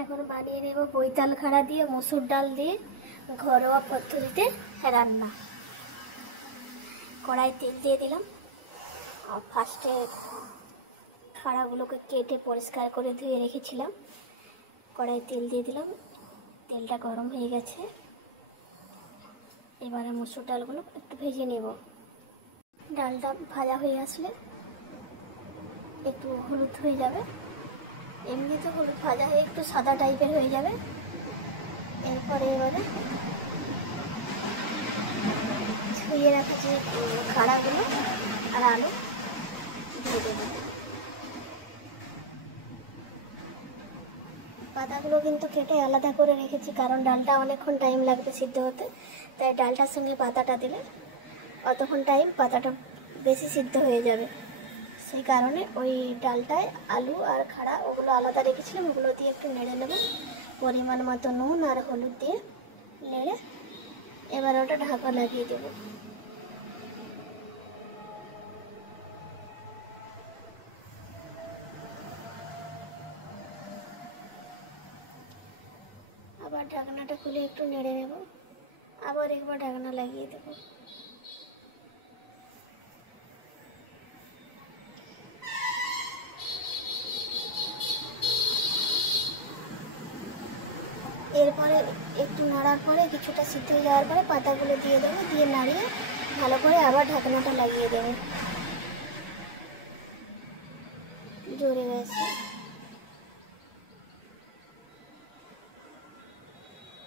এখন বানিয়ে নেব বৈতাল খাড়া দিয়ে মসুর ডাল দিয়ে ঘরোয়া পদ্ধতিতে রান্না। কড়াই তেল দিয়ে দিলাম আর ফার্স্টে খাড়াগুলোকে কেটে পরিষ্কার করে ধুয়ে রেখেছিলাম। কড়াই তেল দিয়ে দিলাম, তেলটা গরম হয়ে গেছে। এবারে মসুর ডালগুলো একটু ভেজে নেব। ডালটা ভাজা হয়ে আসলে একটু হলুদ হয়ে যাবে, এমনি তো হলুদ ভাজা হয়ে একটু সাদা টাইপের হয়ে যাবে। এরপরে এবারে ধুয়ে রাখা যে খাড়াগুলো আর আলু দিয়ে দেবো। পাতাগুলো কিন্তু কেটে আলাদা করে রেখেছি, কারণ ডালটা অনেকক্ষণ টাইম লাগবে সিদ্ধ হতে। তাই ডালটার সঙ্গে পাতাটা দিলে অতক্ষণ টাইম পাতাটা বেশি সিদ্ধ হয়ে যাবে। সেই কারণে ওই ডালটায় আলু আর খাড়া ওগুলো আলাদা রেখেছিলাম, ওগুলো দিয়ে একটু নেড়ে নেব। পরিমাণ মতো নুন আর হলুদ দিয়ে নেড়ে এবার ওটা ঢাকা লাগিয়ে দেব। আবার ঢাকনাটা খুলে একটু নেড়ে নেব, আবার একবার ঢাকনা লাগিয়ে দেব। এরপরে একটু নাড়ার পরে কিছুটা সিদ্ধ হয়ে যাওয়ার পরে পাতাগুলো দিয়ে দেবো, দিয়ে নাড়িয়ে ভালো করে আবার ঢাকনাটা লাগিয়ে দেবো। জোরে গেছে,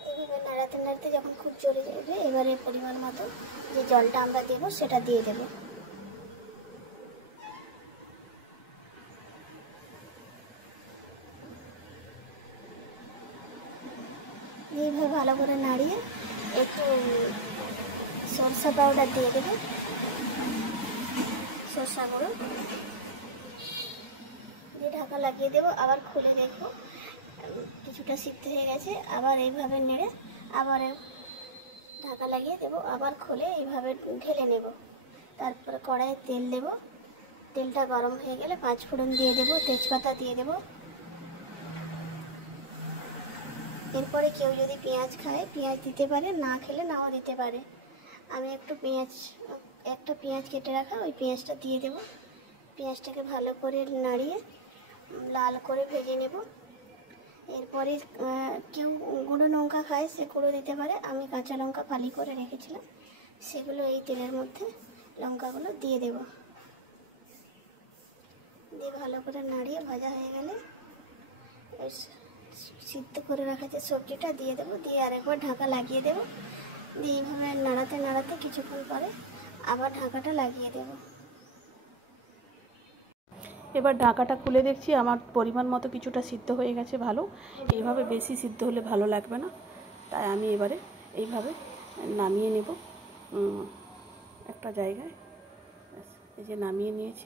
এইভাবে নাড়াতে নাড়াতে যখন খুব জোরে যাবে, এবারে পরিমাণ মতো যে জলটা আমরা দেবো সেটা দিয়ে দেবো। এইভাবে ভালো করে নাড়িয়ে একটু সরষা পাউডার দিয়ে দেবো, সরষা গুঁড়ো দিয়ে ঢাকা লাগিয়ে দেবো। আবার খুলে দেখবো কিছুটা সিদ্ধ হয়ে গেছে, আবার এইভাবে নেড়ে আবার ঢাকা লাগিয়ে দেবো। আবার খুলে এইভাবে ঢেলে নেব। তারপরে কড়াইয়ে তেল দেব, তেলটা গরম হয়ে গেলে 5 ফোড়ন দিয়ে দেবো, তেজপাতা দিয়ে দেবো। এরপরে কেউ যদি পেঁয়াজ খায় পেঁয়াজ দিতে পারে, না খেলে নাও দিতে পারে। আমি একটা পেঁয়াজ কেটে রাখা, ওই পেঁয়াজটা দিয়ে দেবো। পেঁয়াজটাকে ভালো করে নাড়িয়ে লাল করে ভেজে নেব। এরপরে কেউ গুঁড়ো লঙ্কা খায়, সে গুঁড়ো দিতে পারে। আমি কাঁচা লঙ্কা ফালি করে রেখেছিলাম, সেগুলো এই তেলের মধ্যে লঙ্কাগুলো দিয়ে দেব। দিয়ে ভালো করে নাড়িয়ে ভাজা হয়ে গেলে সিদ্ধ করে রাখা যে সবজিটা দিয়ে দেবো, দিয়ে আরেকবার ঢাকা লাগিয়ে দেবো। দিয়ে এইভাবে নাড়াতে নাড়াতে কিছুক্ষণ পরে আবার ঢাকাটা লাগিয়ে দেবো। এবার ঢাকাটা খুলে দেখছি আমার পরিমাণ মতো কিছুটা সিদ্ধ হয়ে গেছে ভালো। এইভাবে বেশি সিদ্ধ হলে ভালো লাগবে না, তাই আমি এবারে এইভাবে নামিয়ে নেব একটা জায়গায়। এই যে নামিয়ে নিয়েছি।